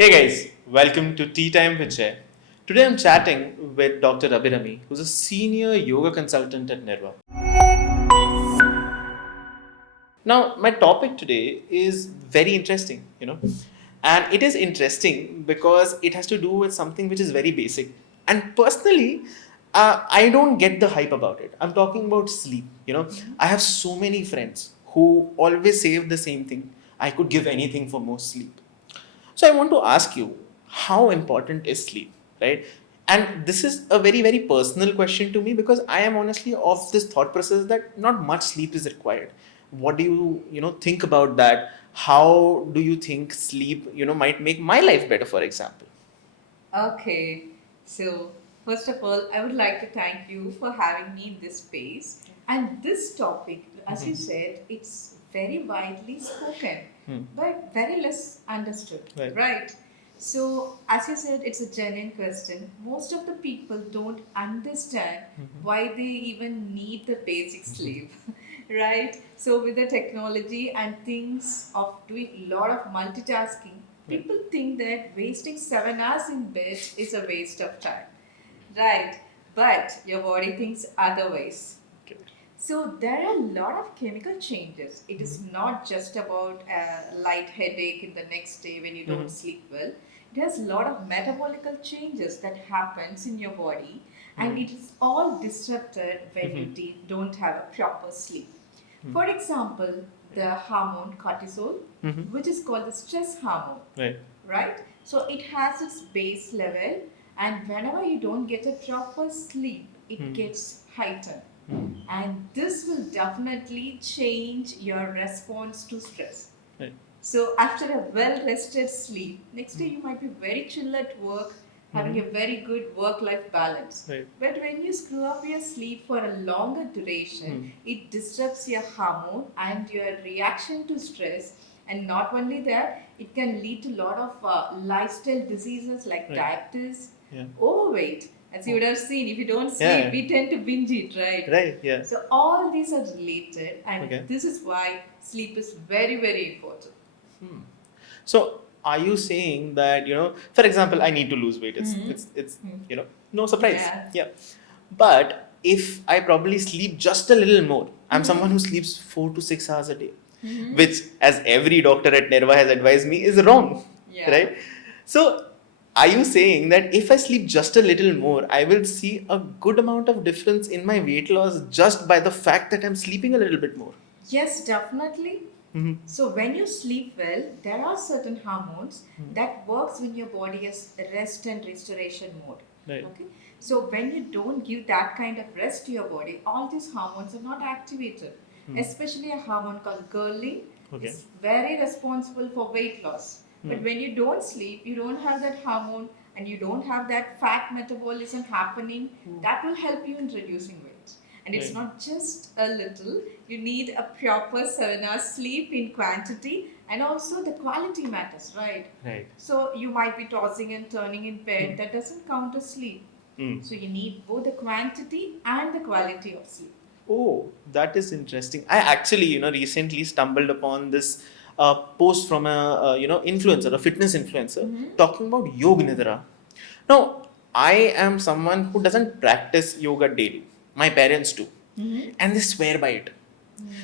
Hey guys, welcome to Tea Time with Jay. Today I'm chatting with Dr. Abirami, who's a senior yoga consultant at Nirva. Now, my topic today is very interesting, and it is interesting because it has to do with something which is very basic. And personally, I don't get the hype about it. I'm talking about sleep. I have so many friends who always say the same thing. I could give anything for more sleep. So I want to ask you, how important is sleep, right? And this is a very, very personal question to me because I am honestly of this thought process that not much sleep is required. What do you think about that? How do you think sleep, might make my life better, for example? Okay, so first of all, I would like to thank you for having me in this space. And this topic, as you said, it's very widely spoken, but very less understood, right? So, as you said, it's a genuine question. Most of the people don't understand why they even need the basic sleep, right? So, with the technology and things of doing a lot of multitasking, people think that wasting 7 hours in bed is a waste of time, right? But your body thinks otherwise. Okay. So there are a lot of chemical changes. It is not just about a light headache in the next day when you don't sleep well. It has a lot of metabolical changes that happens in your body, and it is all disrupted when you don't have a proper sleep. For example, the hormone cortisol, which is called the stress hormone, Right. right? So it has its base level, and whenever you don't get a proper sleep, it gets heightened. And this will definitely change your response to stress. Right. So after a well rested sleep, next day you might be very chill at work, having a very good work life balance. Right. But when you screw up your sleep for a longer duration, it disrupts your hormone and your reaction to stress. And not only that, it can lead to a lot of lifestyle diseases like diabetes, overweight. As you would have seen, if you don't sleep, we tend to binge eat, right? Right, yeah. So all these are related, and this is why sleep is very, very important. So are you saying that, for example, I need to lose weight? It's no surprise. Yeah. But if I probably sleep just a little more, I'm someone who sleeps 4 to 6 hours a day, which, as every doctor at Nirva has advised me, is wrong. Yeah. Right? So are you saying that if I sleep just a little more, I will see a good amount of difference in my weight loss just by the fact that I'm sleeping a little bit more? Yes, definitely. So when you sleep well, there are certain hormones that works when your body is rest and restoration mode. Right. Okay. So when you don't give that kind of rest to your body, all these hormones are not activated. Especially a hormone called ghrelin is very responsible for weight loss. But when you don't sleep, you don't have that hormone and you don't have that fat metabolism happening, that will help you in reducing weight. And it's not just a little, you need a proper 7 hours sleep in quantity, and also the quality matters, right? Right. So you might be tossing and turning in bed, that doesn't count as sleep. So you need both the quantity and the quality of sleep. Oh, that is interesting. I actually, recently stumbled upon this post from a, influencer, a fitness influencer, talking about yoga nidra. Now, I am someone who doesn't practice yoga daily. My parents do, and they swear by it.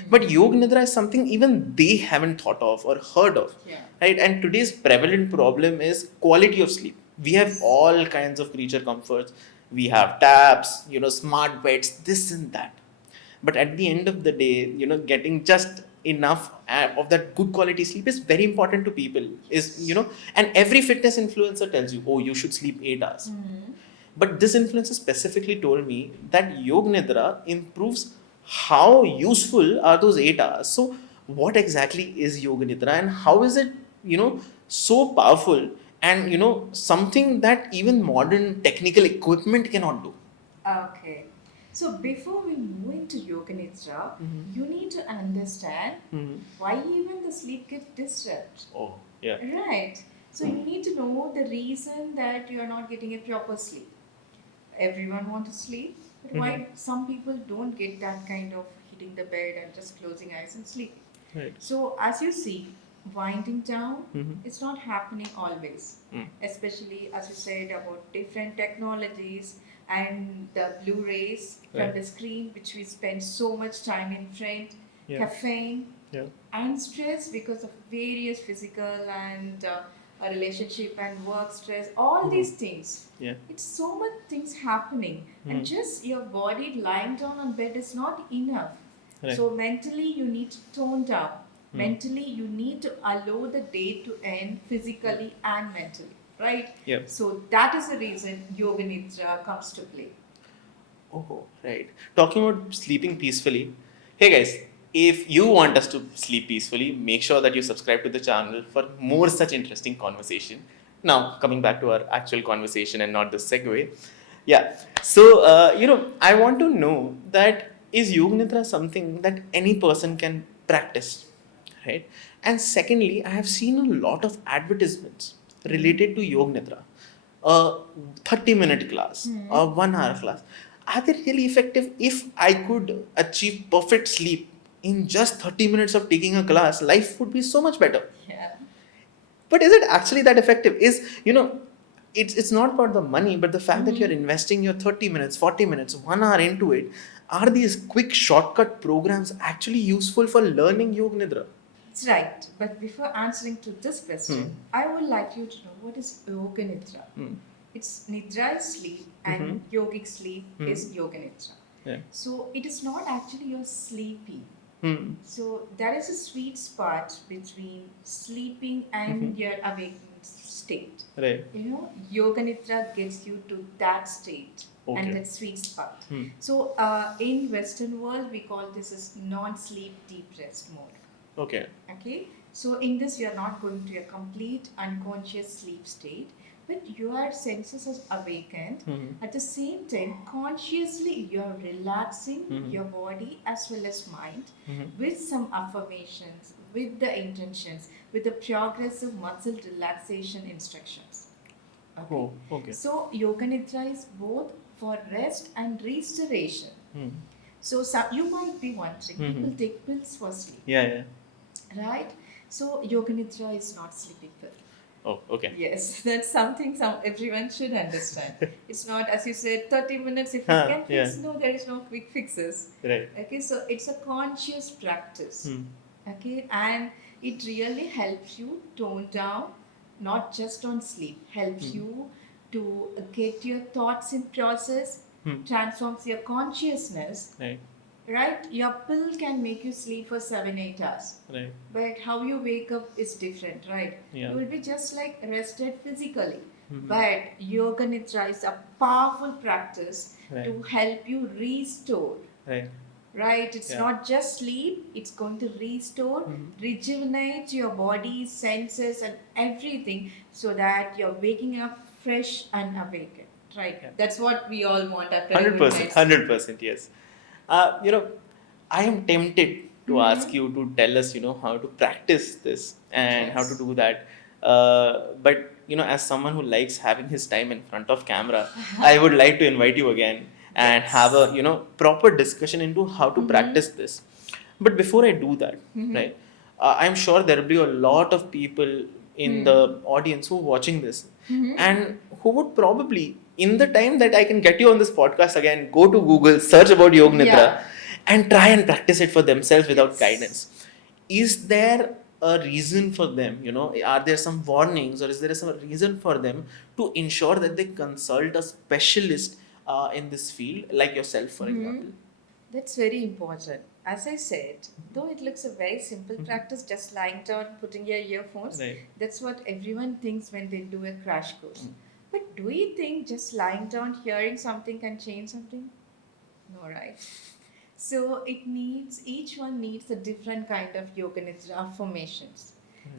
But yoga nidra is something even they haven't thought of or heard of, right? And today's prevalent problem is quality of sleep. We have all kinds of creature comforts. We have taps, smart beds, this and that. But at the end of the day, getting just enough of that good quality sleep is very important to people. And every fitness influencer tells you, oh, you should sleep 8 hours. But this influencer specifically told me that Yog Nidra improves how useful are those 8 hours. So, what exactly is Yoga Nidra and how is it, so powerful and, something that even modern technical equipment cannot do? Okay. So before we move into Yoga Nidra, you need to understand why even the sleep gets disturbed. Oh, yeah. Right. So you need to know the reason that you are not getting a proper sleep. Everyone wants to sleep, but why some people don't get that kind of hitting the bed and just closing eyes and sleep. Right. So as you see, winding down, Mhm. it's not happening always. Mm. Especially as you said about different technologies and the blue rays from Right. the screen, which we spend so much time in front, Yeah. caffeine, Yeah. and stress because of various physical and a relationship and work stress, all these things. Yeah. It's so much things happening, and just your body lying down on bed is not enough. Right. So mentally you need to tone down. Hmm. Mentally you need to allow the day to end physically and mentally, right? Yep. So that is the reason yoga nidra comes to play. Oh, right. Talking about sleeping peacefully. Hey guys, if you want us to sleep peacefully, make sure that you subscribe to the channel for more such interesting conversation. Now, coming back to our actual conversation and not the segue. Yeah. So, I want to know that is Yoga Nidra something that any person can practice, right? And secondly, I have seen a lot of advertisements related to Yoga Nidra, a 30-minute class, a 1 hour class. Are they really effective? If I could achieve perfect sleep in just 30 minutes of taking a class, life would be so much better. Yeah. But is it actually that effective? It's not about the money, but the fact that you're investing your 30 minutes, 40 minutes, 1 hour into it. Are these quick shortcut programs actually useful for learning Yoga Nidra? That's right. But before answering to this question, I would like you to know what is yoga nidra. It's nidra is sleep and yogic sleep is yoga nidra. Yeah. So it is not actually you're sleepy. Hmm. So there is a sweet spot between sleeping and your awakened state. Right. Yoga nidra gets you to that state Okay. and that sweet spot. So in Western world, we call this as non-sleep deep rest mode. Okay. Okay, so in this, you are not going to a complete unconscious sleep state, but your senses are awakened. At the same time, consciously, you are relaxing your body as well as mind with some affirmations, with the intentions, with the progressive muscle relaxation instructions. Okay. Oh, okay. So, Yoga Nidra is both for rest and restoration. So, you might be wondering, people take pills for sleep. Yeah. Right? So yoga nidra is not sleeping pill. Oh, okay. Yes, that's something everyone should understand. It's not, as you said, 30 minutes if you can fix. No, there is no quick fixes. Right. Okay, so it's a conscious practice. Okay, and it really helps you tone down, not just on sleep, helps you to get your thoughts in process, transforms your consciousness. Right. Right? Your pill can make you sleep for 7-8 hours. Right. But how you wake up is different, right? Yeah. You will be just like rested physically. But yoga nidra is a powerful practice to help you restore. Right. Right? It's not just sleep, it's going to restore, rejuvenate your body, senses, and everything so that you're waking up fresh and awakened. Right? Yeah. That's what we all want after 100%. 100%. Yes. I am tempted to ask you to tell us, how to practice this and how to Yes. do that. But as someone who likes having his time in front of camera, I would like to invite you again and have a, proper discussion into how to practice this. But before I do that, right, I'm sure there will be a lot of people in the audience who are watching this and who would probably, in the time that I can get you on this podcast again, go to Google, search about Yoga Nidra, and try and practice it for themselves without guidance. Is there a reason for them? Are there some warnings or is there some reason for them to ensure that they consult a specialist in this field, like yourself, for example? That's very important. As I said, though it looks a very simple practice, just lying down, putting your earphones, Right. that's what everyone thinks when they do a crash course. But do you think just lying down, hearing something can change something? No, right? So each one needs a different kind of yoga nidra affirmations.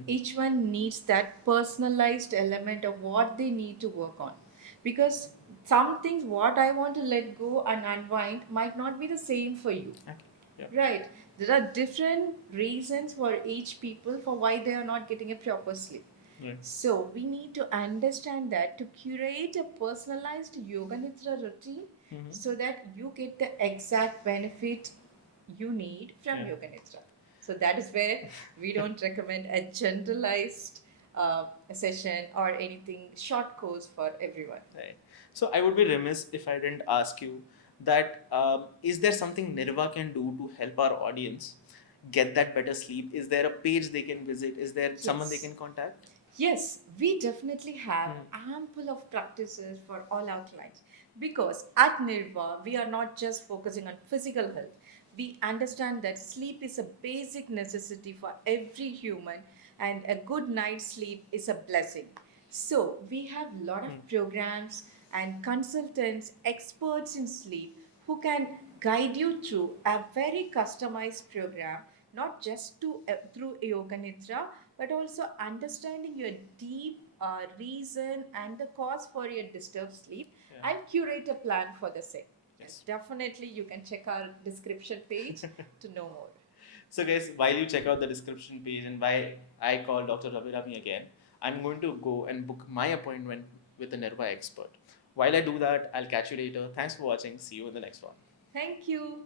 Each one needs that personalized element of what they need to work on. Because some things, what I want to let go and unwind, might not be the same for you. Okay. Yeah. Right. There are different reasons for each people for why they are not getting a proper sleep. Right. So we need to understand that to curate a personalized yoga nidra routine so that you get the exact benefit you need from yoga nidra. So that is where we don't recommend a generalized session or anything short course for everyone. Right. So I would be remiss if I didn't ask you that is there something Nirva can do to help our audience get that better sleep? Is there a page they can visit? Is there someone they Yes. can contact? Yes, we definitely have ample of practices for all our clients because at Nirva, we are not just focusing on physical health. We understand that sleep is a basic necessity for every human and a good night's sleep is a blessing. So, we have a lot of programs and consultants, experts in sleep who can guide you through a very customized program, not just through yoga nidra, but also understanding your deep reason and the cause for your disturbed sleep, and curate a plan for the same. Yes. Definitely, you can check our description page to know more. So guys, while you check out the description page and why I call Dr. Abirami again, I'm going to go and book my appointment with a Nirva expert. While I do that, I'll catch you later. Thanks for watching. See you in the next one. Thank you.